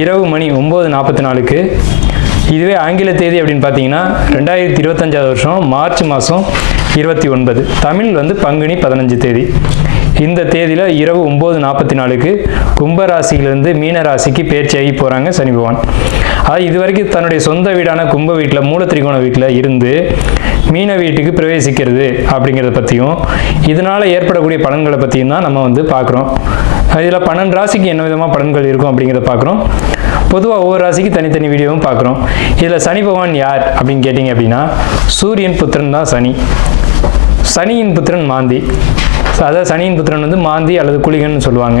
இரவு மணி ஒம்பது நாற்பத்தி நாலுக்கு இதுவே ஆங்கில தேதி அப்படின்னு பார்த்தீங்கன்னா ரெண்டாயிரத்தி இருபத்தஞ்சாவது வருஷம் மார்ச் மாதம் இருபத்தி ஒன்பது. தமிழ் வந்து பங்குனி பதினஞ்சு தேதி. இந்த தேதியில் இரவு ஒம்பது நாற்பத்தி நாலுக்கு கும்பராசியிலிருந்து மீன ராசிக்கு பேர்ச்சியாகி போகிறாங்க சனி பகவான். அதாவது இது வரைக்கும் தன்னுடைய சொந்த வீடான கும்ப வீட்டில் மூல திரிகோண வீட்டில் இருந்து மீன வீட்டுக்கு பிரவேசிக்கிறது அப்படிங்கிறத பற்றியும் இதனால் ஏற்படக்கூடிய பலன்களை பற்றியும் தான் நம்ம வந்து பார்க்குறோம். இதில் பன்னெண்டு ராசிக்கு என்ன விதமாக பலன்கள் இருக்கும் அப்படிங்கிறத பார்க்குறோம். பொதுவாக ஒவ்வொரு ராசிக்கு தனித்தனி வீடியோவும் பார்க்குறோம். இதில் சனி பகவான் யார் அப்படின்னு கேட்டிங்க அப்படின்னா சூரியன் புத்திரன் தான் சனி. சனியின் புத்திரன் மாந்தி. அதாவது சனியின் புத்திரன் வந்து மாந்தி அல்லது குளிகன்னு சொல்லுவாங்க.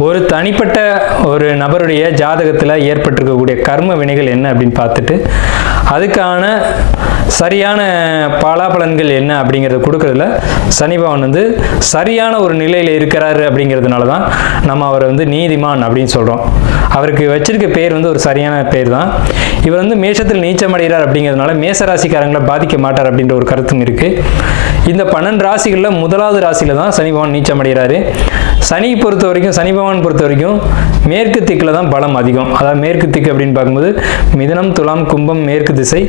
ஒரு தனிப்பட்ட ஒரு நபருடைய ஜாதகத்தில் ஏற்பட்டிருக்கக்கூடிய கர்ம வினைகள் என்ன அப்படின்னு பார்த்துட்டு அதுக்கான சரியான பலாபலன்கள் என்ன அப்படிங்கிறத கொடுக்கறதுல சனி வந்து சரியான ஒரு நிலையில் இருக்கிறாரு அப்படிங்கிறதுனால தான் நம்ம அவரை வந்து நீதிமான் அப்படின்னு சொல்கிறோம் அவருக்கு வச்சிருக்க பேர் வந்து ஒரு சரியான பேர் தான் இவர் வந்து மேஷத்தில் நீச்சமடைகிறார் அப்படிங்கிறதுனால மேச ராசிக்காரங்களை பாதிக்க மாட்டார் அப்படின்ற ஒரு கருத்தும் இருக்குது இந்த பன்னெண்டு ராசிகளில் முதலாவது ராசியில் தான் சனி பகவான் நீச்சம் அடைகிறாரு. சனி பொறுத்த வரைக்கும் சனி பகவான் பொறுத்த வரைக்கும் மேற்கு திக்கில் தான் பலம் அதிகம். அதாவது மேற்கு திக்கு அப்படின்னு பார்க்கும்போது மிதனம் துலாம் கும்பம் மேற்கு திசை.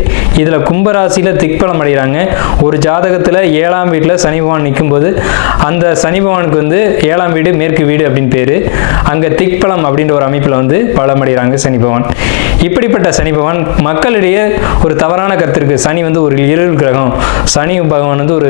இதில் கும்ப ராசியில் திக்பலம் அடைகிறாங்க. ஒரு ஜாதகத்தில் ஏழாம் வீட்டில் சனி பகவான் நிற்கும்போது அந்த சனி பகவானுக்கு வந்து ஏழாம் வீடு மேற்கு வீடு அப்படின்னு பேர். அங்கே திக்பலம் அப்படின்ற ஒரு அமைப்பில் வந்து பலம் அடைகிறாங்க சனி பகவான். இப்படிப்பட்ட சனி பகவான் மக்களிடையே ஒரு தவறான கருத்து இருக்குது சனி வந்து ஒரு இருள் கிரகம். சனி பகவான் வந்து ஒரு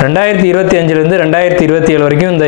ரெண்டாயிரத்தி இருபத்தி அஞ்சுலேருந்து ரெண்டாயிரத்தி இருபத்தி ஏழு வரைக்கும் இந்த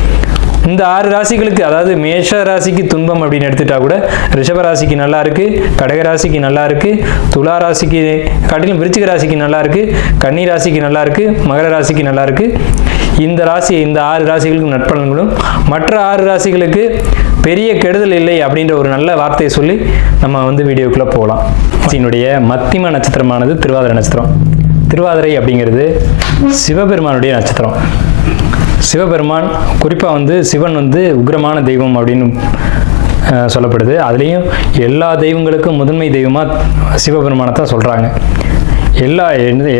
இந்த ஆறு ராசிகளுக்கு அதாவது மேஷ ராசிக்கு துன்பம் அப்படின்னு எடுத்துட்டா கூட ரிஷப ராசிக்கு நல்லா இருக்கு கடக ராசிக்கு நல்லா இருக்கு துலா ராசிக்கு காட்டிலும் விருச்சிக ராசிக்கு நல்லா இருக்கு கன்னி ராசிக்கு நல்லா இருக்கு மகர ராசிக்கு நல்லா இருக்கு. இந்த ராசி இந்த ஆறு ராசிகளுக்கு நட்பலன்களும் மற்ற ஆறு ராசிகளுக்கு பெரிய கெடுதல் இல்லை அப்படின்ற ஒரு நல்ல வார்த்தையை சொல்லி நம்ம வந்து வீடியோக்குள்ளே போகலாம். இதனுடைய மத்திம நட்சத்திரமானது திருவாதிரை நட்சத்திரம். திருவாதிரை அப்படிங்கிறது சிவபெருமானுடைய நட்சத்திரம். சிவபெருமான் குறிப்பாக வந்து சிவன் வந்து உக்ரமான தெய்வம் அப்படின்னு சொல்லப்படுது. அதுலேயும் எல்லா தெய்வங்களுக்கும் முதன்மை தெய்வமாக சிவபெருமானை தான் சொல்கிறாங்க எல்லா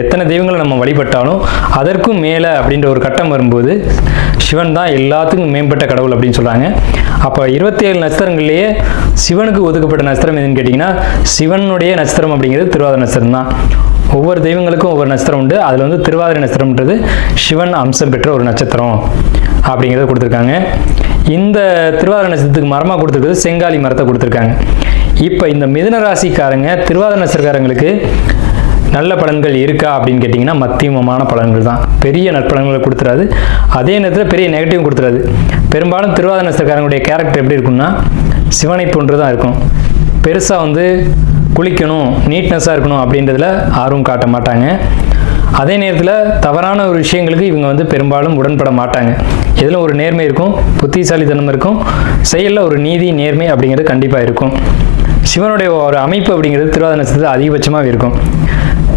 எத்தனை தெய்வங்களை நம்ம வழிபட்டாலும் அதற்கும் மேலே அப்படின்ற ஒரு கட்டம் வரும்போது சிவன் தான் எல்லாத்துக்கும் மேம்பட்ட கடவுள் அப்படின்னு சொல்கிறாங்க அப்போ இருபத்தி ஏழு நட்சத்திரங்கள்லேயே சிவனுக்கு ஒதுக்கப்பட்ட நட்சத்திரம் எதுன்னு கேட்டிங்கன்னா சிவனுடைய நட்சத்திரம் அப்படிங்கிறது திருவாத நட்சத்திரம் தான். ஒவ்வொரு தெய்வங்களுக்கும் ஒவ்வொரு நட்சத்திரம் உண்டு. அதில் வந்து திருவாதிரை நட்சத்திரம்ன்றது சிவன் அம்சம் பெற்ற ஒரு நட்சத்திரம் அப்படிங்கிறத கொடுத்துருக்காங்க. இந்த திருவாதிரை நட்சத்திரத்துக்கு மரமாக கொடுத்துருக்கிறது செங்காலி மரத்தை கொடுத்துருக்காங்க. இப்போ இந்த மிதுன ராசிக்காரங்க திருவாதிரை நட்சத்திரக்காரங்களுக்கு நல்ல பலன்கள் இருக்கா அப்படின்னு கேட்டிங்கன்னா மத்தியமமான பலன்கள் தான். பெரிய நற்பலன்களை கொடுத்துறாது. அதே நேரத்தில் பெரிய நெகட்டிவ் கொடுத்துறாது. பெரும்பாலும் திருவாதிரை கேரக்டர் எப்படி இருக்கும்னா சிவனை போன்று தான் இருக்கும். பெருசாக வந்து குளிக்கணும் நீட்னஸாக இருக்கணும் அப்படின்றதுல ஆர்வம் காட்ட மாட்டாங்க. அதே நேரத்தில் தவறான ஒரு விஷயங்களுக்கு இவங்க வந்து பெரும்பாலும் உடன்பட மாட்டாங்க. இதில் ஒரு நேர்மை இருக்கும்? புத்திசாலித்தனம் இருக்கும். செயலில் ஒரு நீதி நேர்மை அப்படிங்கிறது கண்டிப்பாக இருக்கும். சிவனுடைய ஒரு அமைப்பு அப்படிங்கிறது திருவாதிரை அதிகபட்சமாக இருக்கும்.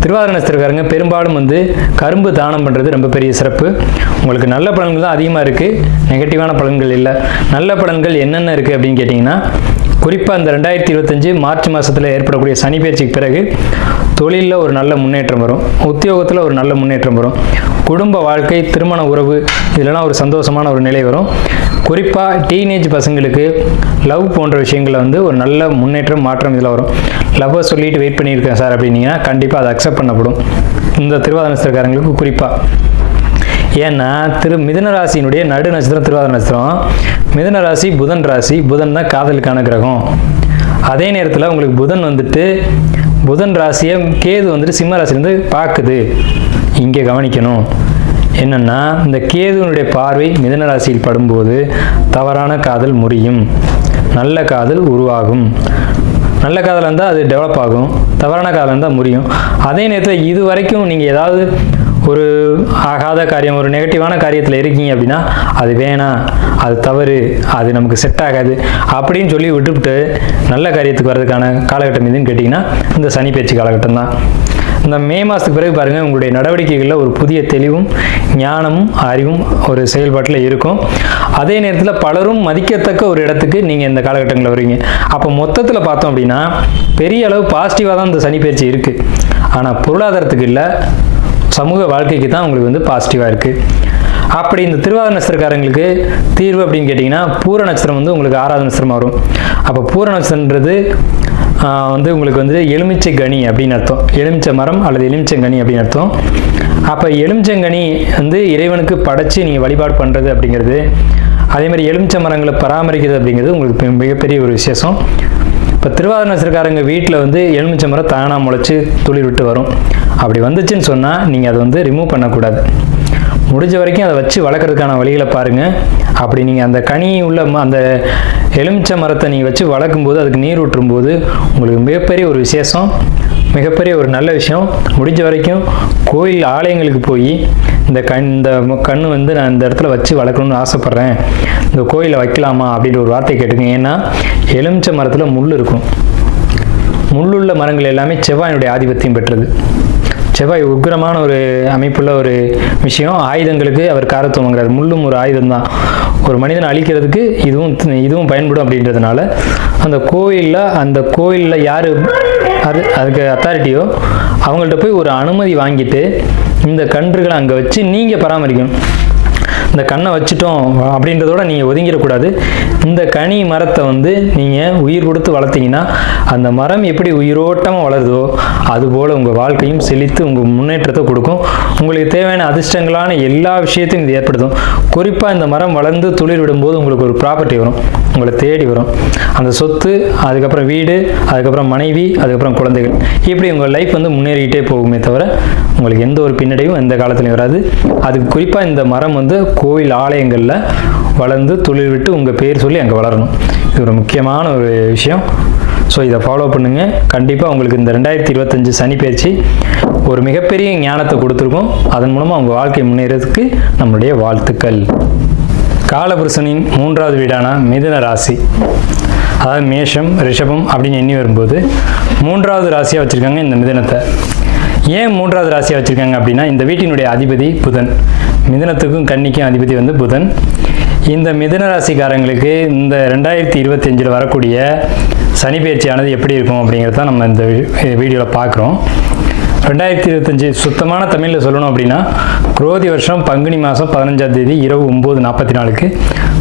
திருவாதிரை நட்சத்திரக்காரங்க பெரும்பாலும் வந்து கரும்பு தானம் பண்ணுறது ரொம்ப பெரிய சிறப்பு. உங்களுக்கு நல்ல பலன்கள் தான் அதிகமாக இருக்குது நெகட்டிவான பலன்கள் இல்லை. நல்ல பலன்கள் என்னென்ன இருக்குது அப்படின்னு கேட்டிங்கன்னா குறிப்பாக இந்த ரெண்டாயிரத்தி இருபத்தஞ்சு மார்ச் மாதத்தில் ஏற்படக்கூடிய சனி பயிற்சிக்கு பிறகு தொழிலில் ஒரு நல்ல முன்னேற்றம் வரும். உத்தியோகத்தில் ஒரு நல்ல முன்னேற்றம் வரும். குடும்ப வாழ்க்கை திருமண உறவு இதெல்லாம் ஒரு சந்தோஷமான ஒரு நிலை வரும். குறிப்பாக டீனேஜ் பசங்களுக்கு லவ் போன்ற விஷயங்களில் வந்து ஒரு நல்ல முன்னேற்றம் மாற்றம் இதில் வரும். லவ்வை சொல்லிட்டு வெயிட் பண்ணியிருக்கேன் சார் அப்படின்னீங்கன்னா கண்டிப்பாக அதை அக்செப்ட் பண்ணப்படும். இந்த திருவாதனஸ்தர்காரங்களுக்கு குறிப்பாக ஏன்னா திரு மிதன ராசியினுடைய நடு நட்சத்திரம் திருவாதிரை நட்சத்திரம். மிதன ராசி புதன் ராசி. புதன் தான் காதலுக்கான கிரகம். அதே நேரத்தில் உங்களுக்கு புதன் வந்துட்டு புதன் ராசியை கேது வந்துட்டு சிம்ம ராசிலேருந்து பார்க்குது இங்கே கவனிக்கணும். என்னென்னா இந்த கேதுவனுடைய பார்வை மிதன ராசியில் படும்போது தவறான காதல் முறியும். நல்ல காதல் உருவாகும். நல்ல காதலாக இருந்தால் அது டெவலப் ஆகும். தவறான காதலாக இருந்தால் முடியும் அதே நேரத்தில் இது வரைக்கும் நீங்கள் ஏதாவது ஒரு ஆகாத காரியம் ஒரு நெகட்டிவான காரியத்தில் இருக்கீங்க அப்படின்னா அது வேணாம் அது தவறு அது நமக்கு செட் ஆகாது அப்படின்னு சொல்லி விட்டுவிட்டு நல்ல காரியத்துக்கு வர்றதுக்கான காலகட்டம் எதுன்னு கேட்டிங்கன்னா இந்த சனி பேச்சு காலகட்டம் தான். இந்த மே மாதத்துக்கு பிறகு பாருங்கள் உங்களுடைய நடவடிக்கைகளில் ஒரு புதிய தெளிவும் ஞானமும் அறிவும் ஒரு செயல்பாட்டில் இருக்கும். அதே நேரத்தில் பலரும் மதிக்கத்தக்க ஒரு இடத்துக்கு நீங்கள் இந்த காலகட்டங்களில் வருவீங்க அப்போ மொத்தத்தில் பார்த்தோம் அப்படின்னா பெரிய அளவு பாசிட்டிவாக தான் இந்த சனி பயிற்சி இருக்குது ஆனால் பொருளாதாரத்துக்கு இல்லை சமூக வாழ்க்கைக்கு தான் உங்களுக்கு வந்து பாசிட்டிவாக இருக்குது அப்படி இந்த திருவாதிரை நட்சத்திரக்காரங்களுக்கு தீர்வு அப்படின்னு கேட்டிங்கன்னா பூர நட்சத்திரம் வந்து உங்களுக்கு ஆறாவது நட்சத்திரமாக வரும். அப்போ பூர நட்சத்திரன்றது வந்து உங்களுக்கு வந்து எலுமிச்சை கனி அப்படின்னு அர்த்தம். எலுமிச்சை மரம் அல்லது எலுமிச்சங்கனி அப்படின்னு அர்த்தம். அப்போ எலுமிச்சங்கனி வந்து இறைவனுக்கு படைச்சு நீங்கள் வழிபாடு பண்ணுறது அப்படிங்கிறது அதே மாதிரி எலுமிச்சை மரங்களை பராமரிக்கிறது அப்படிங்கிறது உங்களுக்கு மிகப்பெரிய ஒரு விசேஷம். இப்போ திருவாதிரை வீட்டில் வந்து எலுமிச்சை மரம் தானாக முளைச்சி துளிர் விட்டு வரும். அப்படி வந்துச்சுன்னு சொன்னால் நீங்கள் அதை வந்து ரிமூவ் பண்ணக்கூடாது. முடிஞ்ச வரைக்கும் அதை வச்சு வளர்க்குறதுக்கான வழிகளை பாருங்கள் அப்படி நீங்கள் அந்த கனி உள்ள ம- அந்த எலுமிச்சை மரத்தை நீங்கள் வச்சு வளர்க்கும் போது அதுக்கு நீர் ஊற்றும் போது உங்களுக்கு மிகப்பெரிய ஒரு விசேஷம். மிகப்பெரிய ஒரு நல்ல விஷயம். முடிஞ்ச வரைக்கும் கோயில் ஆலயங்களுக்கு போய் இந்த கண் இந்த கண் வந்து நான் இந்த இடத்துல வச்சு வளர்க்கணும்னு ஆசைப்பட்றேன். இந்த கோயிலை வைக்கலாமா அப்படின்ற ஒரு வார்த்தை கேட்டுங்க ஏன்னா எலுமிச்சை மரத்தில் முள் இருக்கும். முள்ளுள்ள மரங்கள் எல்லாமே செவ்வாயினுடைய ஆதிபத்தியம் பெற்றது. செவ்வாய் உக்கிரமான ஒரு அமைப்புள்ள ஒரு விஷயம். ஆயுதங்களுக்கு அவர் காரத்துவங்கிறார் முள்ளும் ஒரு ஆயுதம் தான் ஒரு மனிதனை அழிக்கிறதுக்கு இதுவும் இதுவும் பயன்படும் அப்படின்றதுனால அந்த கோயிலில் அந்த கோயிலில் யார் அது அதுக்கு அத்தாரிட்டியோ அவங்கள்ட்ட போய் ஒரு அனுமதி வாங்கிட்டு இந்த கன்றுகளை அங்கே வச்சு நீங்கள் பராமரிக்கணும். இந்த கண்ணை வச்சுட்டோம் அப்படின்றதோட நீங்கள் ஒதுங்கிடக்கூடாது. இந்த கனி மரத்தை வந்து நீங்கள் உயிர் கொடுத்து வளர்த்தீங்கன்னா அந்த மரம் எப்படி உயிரோட்டமாக வளருதோ அதுபோல் உங்கள் வாழ்க்கையும் செழித்து உங்கள் முன்னேற்றத்தை கொடுக்கும். உங்களுக்கு தேவையான அதிர்ஷ்டங்களான எல்லா விஷயத்தையும் இது ஏற்படுத்தும். குறிப்பாக இந்த மரம் வளர்ந்து துளிர் விடும்போது உங்களுக்கு ஒரு ப்ராப்பர்ட்டி வரும். உங்களை தேடி வரும். அந்த சொத்து அதுக்கப்புறம் வீடு அதுக்கப்புறம் மனைவி அதுக்கப்புறம் குழந்தைகள். இப்படி உங்கள் லைஃப் வந்து முன்னேறிக்கிட்டே போகுமே தவிர உங்களுக்கு எந்த ஒரு பின்னடைவும் எந்த காலத்துலையும் வராது. அதுக்கு குறிப்பாக இந்த மரம் வந்து கோவில் ஆலயங்களில் வளர்ந்து தொழில் விட்டு உங்கள் பேர் சொல்லி அங்கே வளரணும். இது ஒரு முக்கியமான ஒரு விஷயம். ஸோ இதை ஃபாலோ பண்ணுங்கள் கண்டிப்பாக உங்களுக்கு இந்த ரெண்டாயிரத்தி இருபத்தஞ்சு சனி பயிற்சி ஒரு மிகப்பெரிய ஞானத்தை கொடுத்துருக்கோம். அதன் மூலமாக உங்கள் வாழ்க்கை முன்னேறதுக்கு நம்மளுடைய வாழ்த்துக்கள். காலபுருஷனின் மூன்றாவது வீடான மிதுன ராசி. அதாவது மேஷம் ரிஷபம் அப்படின்னு எண்ணி வரும்போது மூன்றாவது ராசியாக வச்சுருக்காங்க இந்த மிதனத்தை. ஏன் மூன்றாவது ராசியாக வச்சுருக்காங்க அப்படின்னா இந்த வீட்டினுடைய அதிபதி புதன். மிதனத்துக்கும் கன்னிக்கும் அதிபதி வந்து புதன். இந்த மிதன ராசிக்காரங்களுக்கு இந்த ரெண்டாயிரத்தி இருபத்தஞ்சில் வரக்கூடிய சனி பயிற்சியானது எப்படி இருக்கும் அப்படிங்கிறத தான் நம்ம இந்த வீடியோவில் பார்க்குறோம் ரெண்டாயிரத்தி இருபத்தஞ்சி சுத்தமான தமிழில் சொல்லணும் அப்படின்னா குரோதி வருஷம் பங்குனி மாதம் பதினஞ்சாம் தேதி இரவு ஒம்பது நாற்பத்தி நாலுக்கு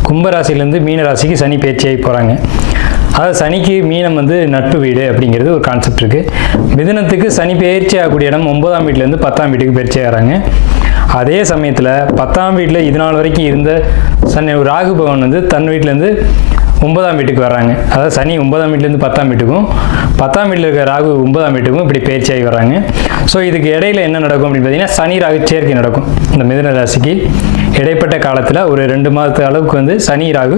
கும்பராசிலேருந்து மீன ராசிக்கு சனி பயிற்சியாகி போகிறாங்க அதாவது சனிக்கு மீனம் வந்து நட்பு வீடு அப்படிங்கிறது ஒரு கான்செப்ட் இருக்குது மிதுனத்துக்கு சனி பயிற்சி ஆகக்கூடிய இடம் ஒன்பதாம் வீட்டிலேருந்து பத்தாம் வீட்டுக்கு பயிற்சி ஆகிறாங்க. அதே சமயத்தில் பத்தாம் வீட்டில் இது நாள் வரைக்கும் இருந்த சனி ராகு பகவான் வந்து தன் வீட்டிலேருந்து ஒன்பதாம் வீட்டுக்கு வர்றாங்க அதாவது சனி ஒன்பதாம் வீட்டிலேருந்து பத்தாம் வீட்டுக்கும் பத்தாம் வீட்டில் இருக்கிற ராகு ஒன்பதாம் வீட்டுக்கும் இப்படி பயிற்சியாகி வர்றாங்க ஸோ இதுக்கு இடையில என்ன நடக்கும் அப்படின்னு பார்த்தீங்கன்னா சனி ராகு சேர்க்கை நடக்கும். இந்த மிதுன ராசிக்கு. இடைப்பட்ட காலத்தில் ஒரு ரெண்டு மாதத்து அளவுக்கு வந்து சனி ராகு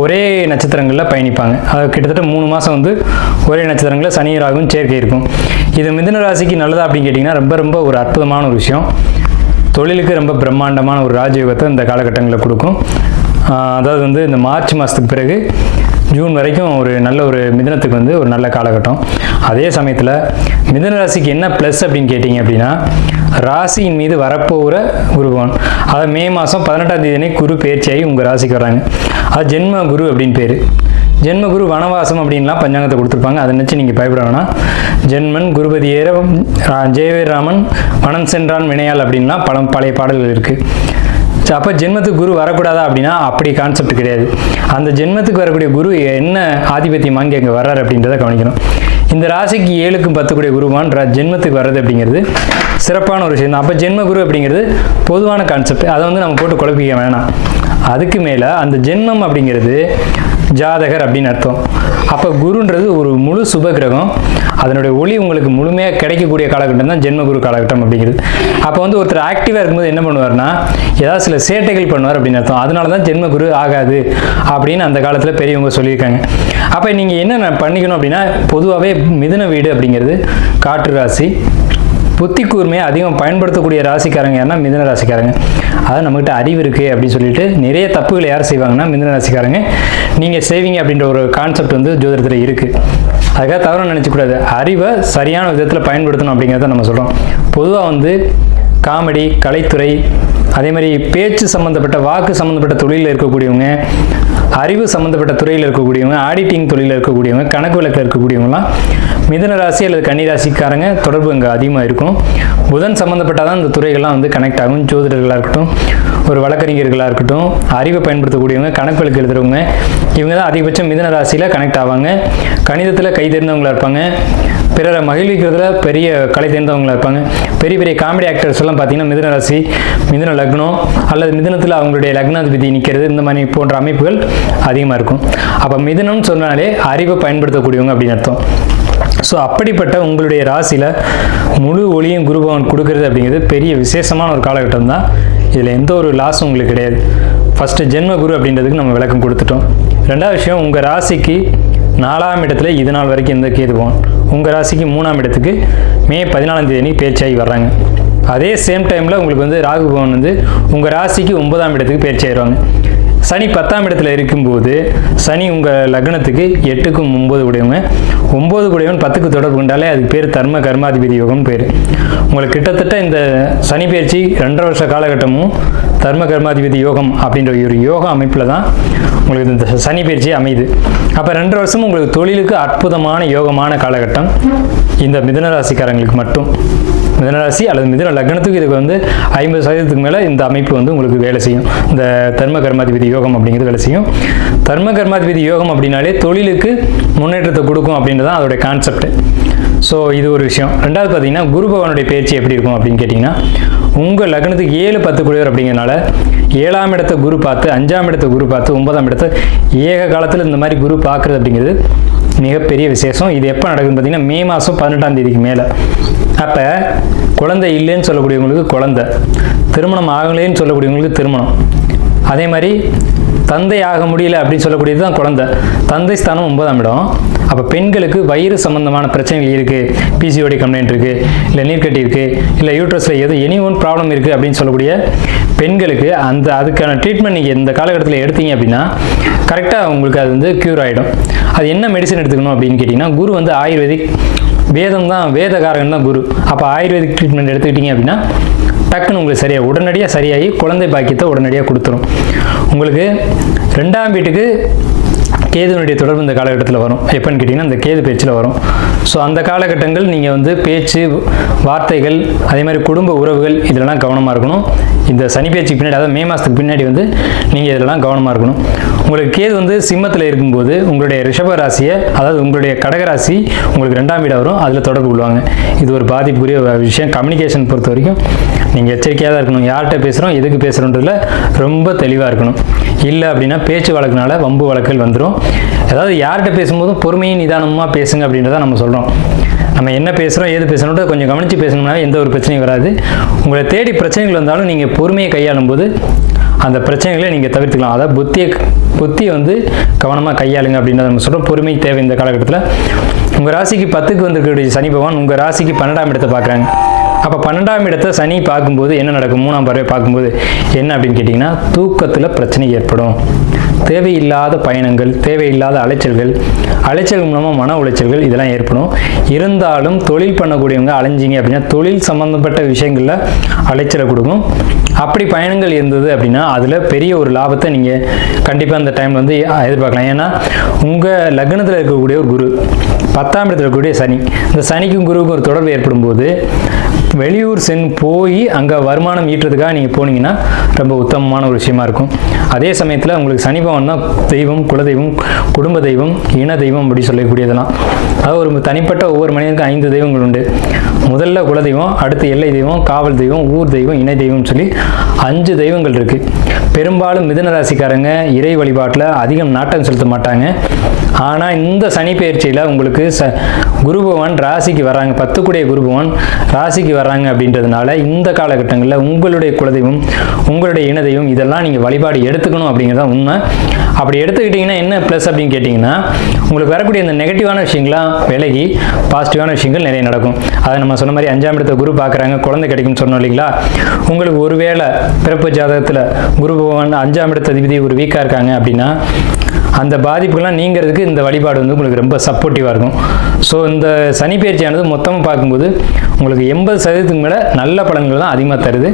ஒரே நட்சத்திரங்களில் பயணிப்பாங்க. அது கிட்டத்தட்ட மூணு மாதம் வந்து ஒரே நட்சத்திரங்களில் சனி ராகும் சேர்க்கை இருக்கும். இது மிதுன ராசிக்கு நல்லதா அப்படின்னு கேட்டிங்கன்னா ரொம்ப ரொம்ப ஒரு அற்புதமான ஒரு விஷயம். தொழிலுக்கு ரொம்ப பிரம்மாண்டமான ஒரு ராஜயோகத்தை இந்த காலகட்டங்களில் கொடுக்கும். அதாவது வந்து இந்த மார்ச் மாதத்துக்கு பிறகு ஜூன் வரைக்கும் ஒரு நல்ல ஒரு மிதனத்துக்கு வந்து ஒரு நல்ல காலகட்டம். அதே சமயத்தில் மிதன ராசிக்கு என்ன ப்ளஸ் அப்படின்னு கேட்டிங்க அப்படின்னா ராசியின் மீது வரப்போகிற குருவான் அதாவது மே மாதம் பதினெட்டாம் தேதி குரு பயிற்சியாகி உங்கள் ராசிக்கு வராங்க. அது ஜென்ம குரு அப்படின்னு பேர். ஜென்ம குரு வனவாசம் அப்படின்லாம் பஞ்சாங்கத்தை கொடுத்துருப்பாங்க. அதை நினச்சி நீங்கள் பயப்பட வேணாம். ஜென்மன் குருபதி ஏற ஜெயவீர்ராமன் வனம் சென்றான் வினையால் அப்படின்லாம் பல பழைய பாடல்கள் இருக்குது அப்போ ஜென்மத்துக்கு குரு வரக்கூடாதா அப்படின்னா அப்படி கான்செப்ட் கிடையாது. அந்த ஜென்மத்துக்கு வரக்கூடிய குரு என்ன ஆதிபத்தியம் வாங்கி அங்கே வர்றாரு அப்படின்றத கவனிக்கணும். இந்த ராசிக்கு ஏழுக்கும் பத்துக்கூடிய குருவான் ஜென்மத்துக்கு வர்றது அப்படிங்கிறது சிறப்பான ஒரு விஷயம் தான். அப்போ ஜென்ம குரு அப்படிங்கிறது பொதுவான கான்செப்ட் அதை வந்து நம்ம போட்டு குழப்பிக்க வேணாம். அதுக்கு மேலே அந்த ஜென்மம் அப்படிங்கிறது ஜாதகர் அப்படின்னு அர்த்தம். அப்போ குருன்றது ஒரு முழு சுப கிரகம் அதனுடைய ஒளி உங்களுக்கு முழுமையாக கிடைக்கக்கூடிய காலகட்டம் தான் ஜென்ம குரு காலகட்டம் அப்படிங்கிறது. அப்போ வந்து ஒருத்தர் ஆக்டிவாக இருக்கும்போது என்ன பண்ணுவார்னா ஏதாவது சில சேட்டைகள் பண்ணுவார் அப்படின்னு அர்த்தம். அதனால தான் ஜென்ம குரு ஆகாது அப்படின்னு அந்த காலத்தில் பெரியவங்க சொல்லியிருக்காங்க. அப்போ நீங்கள் என்ன பண்ணிக்கணும் அப்படின்னா பொதுவாகவே மிதுன வீடு அப்படிங்கிறது காற்று ராசி புத்தி கூர்மையை அதிகம் பயன்படுத்தக்கூடிய ராசிக்காரங்க யாருன்னா மிதன ராசிக்காரங்க. அதாவது நம்மகிட்ட அறிவு இருக்குது அப்படின்னு சொல்லிட்டு நிறைய தப்புகளை யார் செய்வாங்கன்னா மிதன ராசிக்காரங்க. நீங்கள் செய்வீங்க அப்படின்ற ஒரு கான்செப்ட் வந்து ஜோதிடத்தில் இருக்குது அதுக்காக தவறு நினச்சக்கூடாது அறிவை சரியான விதத்தில் பயன்படுத்தணும் அப்படிங்கிறத நம்ம சொல்கிறோம் பொதுவாக வந்து காமெடி கலைத்துறை அதே மாதிரி பேச்சு சம்மந்தப்பட்ட வாக்கு சம்மந்தப்பட்ட தொழிலில் இருக்கக்கூடியவங்க அறிவு சம்மந்தப்பட்ட துறையில் இருக்கக்கூடியவங்க ஆடிட்டிங் தொழிலில் இருக்கக்கூடியவங்க கணக்கு விளக்கில் இருக்கக்கூடியவங்களாம் மிதுன ராசி அல்லது கன்னி ராசிக்காரங்க தொடர்பு அங்கே அதிகமாக இருக்கும். புதன் சம்மந்தப்பட்டால் தான் இந்த துறைகள்லாம் வந்து கனெக்ட் ஆகும். ஜோதிடர்களாக இருக்கட்டும் ஒரு வழக்கறிஞர்களாக இருக்கட்டும் அறிவை பயன்படுத்தக்கூடியவங்க கணக்கு விளக்கு எழுதுறவங்க இவங்க தான் அதிகபட்சம் மிதன ராசியில் கனெக்ட் ஆவாங்க. கணிதத்தில் கை தேர்ந்தவங்களா இருப்பாங்க. பிறரை மகிழ்விக்கிறதுல பெரிய கலை தேர்ந்தவங்களாக இருப்பாங்க. பெரிய பெரிய காமெடி ஆக்டர்ஸ் எல்லாம் பார்த்தீங்கன்னா மிதுன ராசி மிதுன லக்னம் அல்லது மிதுனத்தில் அவங்களுடைய லக்னாதிபதி நிற்கிறது இந்த மாதிரி போன்ற அமைப்புகள் அதிகமாக இருக்கும். அப்போ மிதுனம்னு சொன்னாலே அறிவை பயன்படுத்தக்கூடியவங்க அப்படின்னு அர்த்தம். ஸோ அப்படிப்பட்ட உங்களுடைய ராசியில் முழு ஒளியும் குருபவன் கொடுக்கறது அப்படிங்கிறது பெரிய விசேஷமான ஒரு காலகட்டம் தான். இதில் எந்த ஒரு லாஸும் உங்களுக்கு கிடையாது. ஃபஸ்ட்டு ஜென்ம குரு அப்படின்றதுக்கு நம்ம விளக்கம் கொடுத்துட்டோம். ரெண்டாவது விஷயம் உங்கள் ராசிக்கு நாலாம் இடத்துல இது நாள் வரைக்கும் எந்த கேது பவன் உங்கள் ராசிக்கு மூணாம் இடத்துக்கு மே பதினாலாம் தேதி பேச்சாகி வர்றாங்க. அதே சேம் டைமில் உங்களுக்கு வந்து ராகு பவன் வந்து உங்கள் ராசிக்கு ஒன்பதாம் இடத்துக்கு பேச்சாயிடுவாங்க சனி பத்தாம் இடத்துல இருக்கும்போது சனி உங்கள் லக்னத்துக்கு எட்டுக்கும் ஒம்பது உடையவங்க. ஒம்பது உடையவன் பத்துக்கு தொடர்பு கொண்டாலே அதுக்கு பேர் தர்ம கர்மாதிபதி யோகம்னு பேர். உங்களுக்கு கிட்டத்தட்ட இந்த சனி பயிற்சி ரெண்டரை வருஷ காலகட்டமும் தர்ம கர்மாதிபதி யோகம் அப்படின்ற ஒரு யோக அமைப்பில் தான் உங்களுக்கு இந்த சனி பயிற்சி அமையுது. அப்போ ரெண்டு வருஷமும் உங்களுக்கு தொழிலுக்கு அற்புதமான யோகமான காலகட்டம் இந்த மிதனராசிக்காரங்களுக்கு மட்டும். மிதனராசி அல்லது மிதன லக்னத்துக்கு இதுக்கு வந்து ஐம்பது சதவீதத்துக்கு மேலே இந்த அமைப்பு வந்து உங்களுக்கு வேலை செய்யும். இந்த தர்ம கர்மாதிபதி யோகம் அப்படிங்கிறது வேலை செய்யும். தர்ம கர்மாதிபதி யோகம் அப்படின்னாலே தொழிலுக்கு முன்னேற்றத்தை கொடுக்கும் அப்படின்றது தான் அதோடைய கான்செப்ட் ஸோ இது ஒரு விஷயம். ரெண்டாவது பார்த்தீங்கன்னா குரு பகவானுடைய பேச்சு எப்படி இருக்கும் அப்படின்னு கேட்டிங்கன்னா உங்கள் லக்னத்துக்கு ஏழு பத்து குடியவர் அப்படிங்கிறனால ஏழாம் இடத்த குரு பார்த்து அஞ்சாம் இடத்த குரு பார்த்து ஒன்பதாம் இடத்த ஏக காலத்தில் இந்த மாதிரி குரு பார்க்குறது அப்படிங்கிறது மிகப்பெரிய விசேஷம். இது எப்போ நடக்குதுன்னு பார்த்தீங்கன்னா மே மாதம் பதினெட்டாம் தேதிக்கு மேலே. அப்போ குழந்தை இல்லைன்னு சொல்லக்கூடியவங்களுக்கு குழந்தை. திருமணம் ஆகலைன்னு சொல்லக்கூடியவங்களுக்கு திருமணம். அதே மாதிரி தந்தை ஆக முடியல அப்படின்னு சொல்லக்கூடியது தான் குழந்தை. தந்தை ஸ்தானம் ஒன்பதாம் இடம். அப்போ பெண்களுக்கு வயிறு சம்பந்தமான பிரச்சனைகள் இருக்குது பிசிஓடி கம்ப்ளைண்ட் இருக்குது இல்லை நீர்க்கட்டி இருக்குது இல்லை யூட்ரஸில் எது எனி ஒன் ப்ராப்ளம் இருக்குது அப்படின்னு சொல்லக்கூடிய பெண்களுக்கு அந்த அதுக்கான ட்ரீட்மெண்ட் நீங்கள் இந்த காலகட்டத்தில் எடுத்தீங்க அப்படின்னா கரெக்டாக உங்களுக்கு அது வந்து க்யூர் ஆகிடும் அது என்ன மெடிசன் எடுத்துக்கணும் அப்படின்னு கேட்டிங்கன்னா குரு வந்து ஆயுர்வேதிக் வேதம் தான் வேதகாரகன் தான் குரு. அப்போ ஆயுர்வேதிக் ட்ரீட்மெண்ட் எடுத்துக்கிட்டீங்க அப்படின்னா டக்குன்னு உங்களுக்கு சரியாக உடனடியாக சரியாகி குழந்தை பாக்கியத்தை உடனடியாக கொடுத்துரும். உங்களுக்கு ரெண்டாம் வீட்டுக்கு கேதுனுடைய தொடர்பு இந்த காலகட்டத்தில் வரும். எப்போன்னு கேட்டிங்கன்னா அந்த கேது பேச்சில் வரும். ஸோ அந்த காலகட்டங்கள் நீங்கள் வந்து பேச்சு வார்த்தைகள் அதே மாதிரி குடும்ப உறவுகள் இதெல்லாம் கவனமாக இருக்கணும். இந்த சனி பேச்சுக்கு பின்னாடி அதாவது மே மாதத்துக்கு பின்னாடி வந்து நீங்கள் இதெல்லாம் கவனமாக இருக்கணும். உங்களுக்கு கேது வந்து சிம்மத்தில் இருக்கும்போது உங்களுடைய ரிஷப ராசியை அதாவது உங்களுடைய கடகராசி உங்களுக்கு ரெண்டாம் வீடாக வரும். அதில் தொடர்பு கொள்வாங்க. இது ஒரு பாதிப்புக்குரிய விஷயம். கம்யூனிகேஷன் பொறுத்த வரைக்கும் நீங்கள் எச்சரிக்கையாக தான் இருக்கணும். யார்கிட்ட பேசுகிறோம் எதுக்கு பேசுகிறோன்றதுல ரொம்ப தெளிவாக இருக்கணும். இல்லை அப்படின்னா பேச்சு வழக்குனால வம்பு வழக்குகள் வந்துடும் அதாவது யார்கிட்ட பேசும்போதும் பொறுமையும் நிதானமாக பேசுங்க அப்படின்றத நம்ம சொல்கிறோம் நம்ம என்ன பேசுகிறோம் ஏது பேசுகிறோன்றத கொஞ்சம் கவனித்து பேசணும்னா எந்த ஒரு பிரச்சனையும் வராது. உங்களை தேடி பிரச்சனைகள் வந்தாலும் நீங்கள் பொறுமையை கையாளும் போது அந்த பிரச்சனைகளை நீங்கள் தவிர்த்துக்கலாம். அதாவது புத்தியை புத்தியை வந்து கவனமாக கையாளுங்க அப்படின்றத நம்ம சொல்கிறோம் பொறுமை தேவை இந்த காலகட்டத்தில். உங்கள் ராசிக்கு பத்துக்கு வந்திருக்கக்கூடிய சனி பகவான் உங்கள் ராசிக்கு பன்னெண்டாம் இடத்தை பார்க்குறாங்க. அப்போ பன்னெண்டாம் இடத்தை சனி பார்க்கும்போது என்ன நடக்கும்? மூணாம் பறவை பார்க்கும்போது என்ன அப்படின்னு கேட்டிங்கன்னா தூக்கத்தில் பிரச்சனை ஏற்படும். தேவையில்லாத பயணங்கள் தேவையில்லாத அலைச்சல்கள் அலைச்சல் மூலமாக மன உளைச்சல்கள் இதெல்லாம் ஏற்படும். இருந்தாலும் தொழில் பண்ணக்கூடியவங்க அலைஞ்சிங்க அப்படின்னா தொழில் சம்மந்தப்பட்ட விஷயங்களில் அலைச்சலை கொடுக்கும். அப்படி பயணங்கள் இருந்தது அப்படின்னா அதில் பெரிய ஒரு லாபத்தை நீங்கள் கண்டிப்பாக அந்த டைமில் வந்து எதிர்பார்க்கலாம். ஏன்னா உங்கள் லக்னத்தில் இருக்கக்கூடிய ஒரு குரு பத்தாம் இடத்துல இருக்கக்கூடிய சனி இந்த சனிக்கும் குருவுக்கும் ஒரு தொடர்பு ஏற்படும் போது வெளியூர் சென் போய் அங்கே வருமானம் ஈட்டுறதுக்காக நீங்கள் போனீங்கன்னா ரொம்ப உத்தமமான ஒரு விஷயமா இருக்கும். அதே சமயத்தில் உங்களுக்கு சனி பவன் தான் தெய்வம் குலதெய்வம் குடும்ப தெய்வம் இன தெய்வம் அப்படி சொல்லக்கூடியதெல்லாம். அதாவது ஒரு தனிப்பட்ட ஒவ்வொரு மனிதனுக்கும் ஐந்து தெய்வங்கள் உண்டு. முதல்ல குலதெய்வம் அடுத்து எல்லை தெய்வம் காவல் தெய்வம் ஊர் தெய்வம் இணை தெய்வம்னு சொல்லி அஞ்சு தெய்வங்கள் இருக்குது பெரும்பாலும் மிதுன ராசிக்காரங்க இறை வழிபாட்டில் அதிகம் நாட்டம் செலுத்த மாட்டாங்க. ஆனால் இந்த சனி பயிற்சியில் உங்களுக்கு ச குரு பகவான் ராசிக்கு வராங்க பத்துக்குடைய குரு பகவான் ராசிக்கு வர்றாங்க அப்படின்றதுனால இந்த காலகட்டங்களில் உங்களுடைய குலதெய்வம் உங்களுடைய இனதெய்வம் இதெல்லாம் நீங்கள் வழிபாடு எடுத்துக்கணும் அப்படிங்கிறது தான் உண்மை. அப்படி எடுத்துக்கிட்டிங்கன்னா என்ன ப்ளஸ் அப்படின்னு கேட்டிங்கன்னா உங்களுக்கு வரக்கூடிய இந்த நெகட்டிவான விஷயங்கள்லாம் விலகி பாசிட்டிவான விஷயங்கள் நிறைய நடக்கும். அதை நம்ம சொன்ன மாதிரி அஞ்சாம் இடத்த குரு பார்க்குறாங்க குழந்தை கிடைக்கும்னு சொன்னோம் இல்லைங்களா? உங்களுக்கு ஒருவேளை பிறப்பு ஜாதகத்தில் குரு பகவான் அஞ்சாம் இடத்த அதிபதி ஒரு வீக்காக இருக்காங்க அப்படின்னா அந்த பாதிப்புகள்லாம் நீங்கிறதுக்கு இந்த வழிபாடு வந்து உங்களுக்கு ரொம்ப சப்போர்ட்டிவாக இருக்கும். ஸோ இந்த சனி பயிற்சியானது மொத்தமாக பார்க்கும்போது உங்களுக்கு எண்பது சதவீதத்துக்கு மேலே நல்ல பலன்கள் தான் அதிகமாக தருது.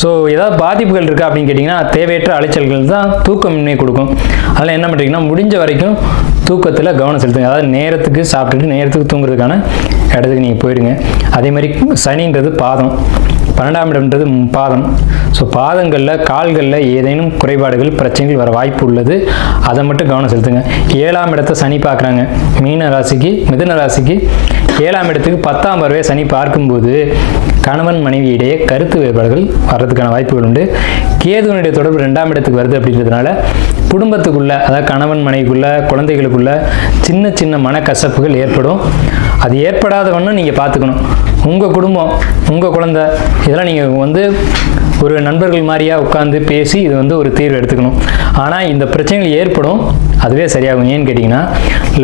ஸோ ஏதாவது பாதிப்புகள் இருக்கா அப்படின்னு கேட்டிங்கன்னா தேவையற்ற அலைச்சல்கள் தான் தூக்கமின்மை கொடுக்கும். அதெல்லாம் என்ன பண்ணுறீங்கன்னா முடிஞ்ச வரைக்கும் தூக்கத்தில் கவனம் செலுத்துங்க. அதாவது நேரத்துக்கு சாப்பிட்டுட்டு நேரத்துக்கு தூங்குறதுக்கான இடத்துக்கு நீங்கள் போயிடுங்க. அதே மாதிரி சனின்றது பாதம். பன்னெண்டாம் இடம்ன்றது பாதம். ஸோ பாதங்களில் கால்களில் ஏதேனும் குறைபாடுகள் பிரச்சனைகள் வர வாய்ப்பு உள்ளது. அதை மட்டும் கவனம் செலுத்துங்க. ஏழாம் இடத்த சனி பார்க்குறாங்க. மீன ராசிக்கு மிதன ராசிக்கு ஏழாம் இடத்துக்கு பத்தாம் வரவே சனி பார்க்கும்போது கணவன் மனைவி இடையே கருத்து வேறுபாடுகள் வர்றதுக்கான வாய்ப்புகள் உண்டு. கேதுவனுடைய தொடர்பு ரெண்டாம் இடத்துக்கு வருது அப்படின்றதுனால குடும்பத்துக்குள்ள அதாவது கணவன் மனைவிக்குள்ள குழந்தைகளுக்குள்ள சின்ன சின்ன மனக்கசப்புகள் ஏற்படும். அது ஏற்படாதவன்னு நீங்கள் பார்த்துக்கணும். உங்கள் குடும்பம் உங்கள் குழந்தை இதெல்லாம் நீங்கள் வந்து ஒரு நண்பர்கள் மாதிரியாக உட்காந்து பேசி இது வந்து ஒரு தீர்வு எடுத்துக்கணும். ஆனால் இந்த பிரச்சனைகள் ஏற்படும் அதுவே சரியாகும். ஏன்னு கேட்டிங்கன்னா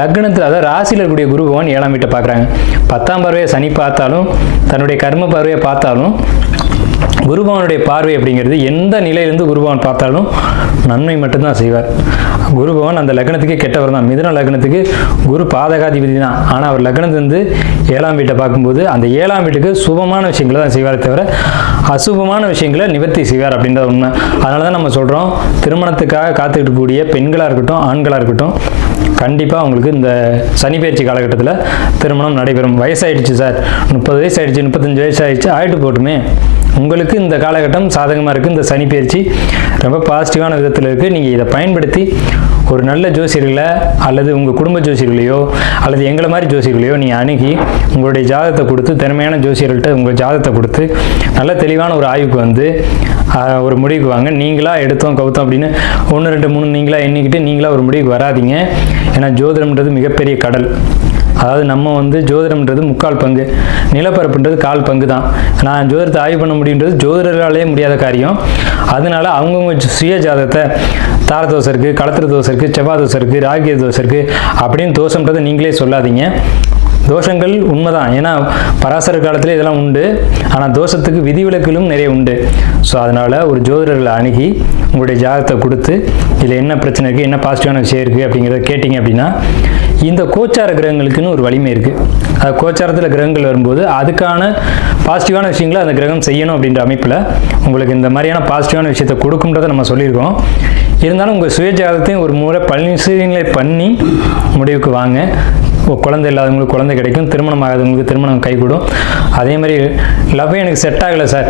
லக்னத்தில் அதாவது ராசியில் இருக்கக்கூடிய குரு பகவான் ஏழாம் வீட்டை பார்க்குறாங்க. பத்தாம் பார்வையை சனி பார்த்தாலும் தன்னுடைய கர்ம பார்வையை பார்த்தாலும் குருபவனுடைய பார்வை அப்படிங்கிறது எந்த நிலையிலிருந்து குருபவன் பார்த்தாலும் நன்மை மட்டும்தான் செய்வார். குருபவன் அந்த லக்னத்துக்கே கெட்டவர் தான். மிதுன லக்னத்துக்கு குரு பாதகாதிபதி தான் ஆனால் அவர் லக்னத்திலிருந்து ஏழாம் வீட்டை பார்க்கும்போது அந்த ஏழாம் வீட்டுக்கு சுபமான விஷயங்களை தான் செய்வாரே தவிர அசுபமான விஷயங்களை நிவர்த்தி செய்வார் அப்படின்ற உண்மை. அதனால தான் நம்ம சொல்கிறோம் திருமணத்துக்காக காத்துக்கிட்டு கூடிய பெண்களாக இருக்கட்டும் ஆண்களாக இருக்கட்டும் கண்டிப்பாக உங்களுக்கு இந்த சனி பயிற்சி காலகட்டத்தில் திருமணம் நடைபெறும். வயசாயிடுச்சு சார். முப்பது வயசு ஆயிடுச்சு முப்பத்தஞ்சு வயசு ஆயிடுச்சு ஆயிட்டு போட்டுமே. உங்களுக்கு இந்த காலகட்டம் சாதகமாக இருக்குது இந்த சனி பயிற்சி ரொம்ப பாசிட்டிவான விதத்தில் இருக்குது நீங்கள் இதை பயன்படுத்தி ஒரு நல்ல ஜோசியர்களை அல்லது உங்கள் குடும்ப ஜோசியர்களையோ அல்லது எங்களை மாதிரி ஜோசியர்களையோ நீங்கள் அணுகி உங்களுடைய ஜாதகத்தை கொடுத்து திறமையான ஜோசியர்கள்ட்ட உங்கள் ஜாதகத்தை கொடுத்து நல்ல தெளிவான ஒரு ஆய்வுக்கு வந்து ஒரு முடிவுக்கு வாங்க. நீங்களாக எடுத்தோம் கவுத்தோம் அப்படின்னு ஒன்று ரெண்டு மூணு நீங்களாக எண்ணிக்கிட்டு நீங்களாக ஒரு முடிவுக்கு வராதீங்க. ஏன்னா ஜோதிடம்ன்றது மிகப்பெரிய கடல். அதாவது நம்ம வந்து ஜோதிடம்ன்றது முக்கால் பங்கு நிலப்பரப்புன்றது கால் பங்கு தான் நான் ஜோதிடத்தை ஆய்வு பண்ண முடியுன்றது ஜோதிடர்களாலே முடியாத காரியம். அதனால அவங்கவுங்க சுய ஜாதகத்தை தார தோசை இருக்குது களத்திர தோசை இருக்குது செவ்வாய் தோசை இருக்குது ராகிய தோசை இருக்குது அப்படின்னு தோசைன்றதை நீங்களே சொல்லாதீங்க. தோஷங்கள் உண்மைதான். ஏன்னா பராசர காலத்தில் இதெல்லாம் உண்டு. ஆனால் தோஷத்துக்கு விதிவிலக்குகளும் நிறைய உண்டு. ஸோ அதனால் ஒரு ஜோதிடர்களை அணுகி உங்களுடைய ஜாதகத்தை கொடுத்து இதில் என்ன பிரச்சனை இருக்குது என்ன பாசிட்டிவான விஷயம் இருக்குது அப்படிங்கிறத கேட்டிங்க அப்படின்னா இந்த கோச்சார கிரகங்களுக்குன்னு ஒரு வலிமை இருக்குது அது கோச்சாரத்தில் கிரகங்கள் வரும்போது அதுக்கான பாசிட்டிவான விஷயங்களை அந்த கிரகம் செய்யணும் அப்படின்ற அமைப்பில் உங்களுக்கு இந்த மாதிரியான பாசிட்டிவான விஷயத்தை கொடுக்கும்ன்றதை நம்ம சொல்லியிருக்கோம். இருந்தாலும் உங்கள் சுய ஜாதகத்தையும் ஒரு முறை பரிசீலனை பண்ணி முடிவுக்கு வாங்க. குழந்தை இல்லாதவங்களுக்கு குழந்தை கிடைக்கும் திருமணம் ஆகாதவங்களுக்கு திருமணம் கைகூடும். அதே மாதிரி லவ்வே எனக்கு செட் ஆகலை சார்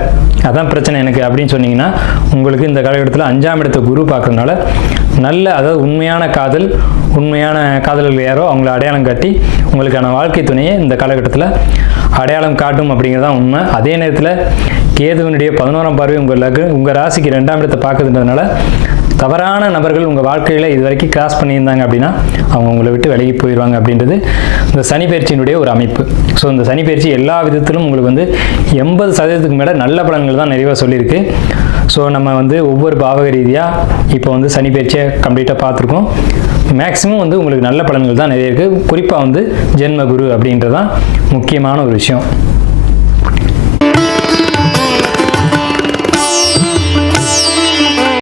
அதான் பிரச்சனை எனக்கு அப்படின்னு சொன்னீங்கன்னா உங்களுக்கு இந்த காலகட்டத்தில் அஞ்சாம் இடத்த குரு பார்க்கறதுனால நல்ல அதாவது உண்மையான காதல் உண்மையான காதலர்கள் யாரோ அவங்கள அடையாளம் காட்டி உங்களுக்கான வாழ்க்கை துணையை இந்த காலகட்டத்தில் அடையாளம் காட்டும் அப்படிங்கிறதான் உண்மை. அதே நேரத்தில் கேதுவனுடைய பதினோராம் பார்வை உங்கள் லக்கு உங்கள் ராசிக்கு ரெண்டாம் இடத்தை பார்க்குறதுன்றதுனால தவறான நபர்கள் உங்கள் வாழ்க்கையில் இது வரைக்கும் கிராஸ் பண்ணியிருந்தாங்க அப்படின்னா அவங்க உங்களை விட்டு விலகி போயிடுவாங்க அப்படின்றது இந்த சனி பயிற்சியினுடைய ஒரு அமைப்பு. ஸோ இந்த சனி பயிற்சி எல்லா விதத்திலும் உங்களுக்கு வந்து எண்பது சதவீதத்துக்கு மேலே நல்ல பலன்கள் தான் நிறைவாக சொல்லியிருக்கு. ஸோ நம்ம வந்து ஒவ்வொரு பாவக ரீதியாக இப்போ வந்து சனி பயிற்சியை கம்ப்ளீட்டாக பார்த்துருக்கோம். மேக்ஸிமம் வந்து உங்களுக்கு நல்ல பலன்கள் தான் நிறைய இருக்குது குறிப்பாக வந்து ஜென்ம குரு அப்படின்றது தான் முக்கியமான ஒரு விஷயம்.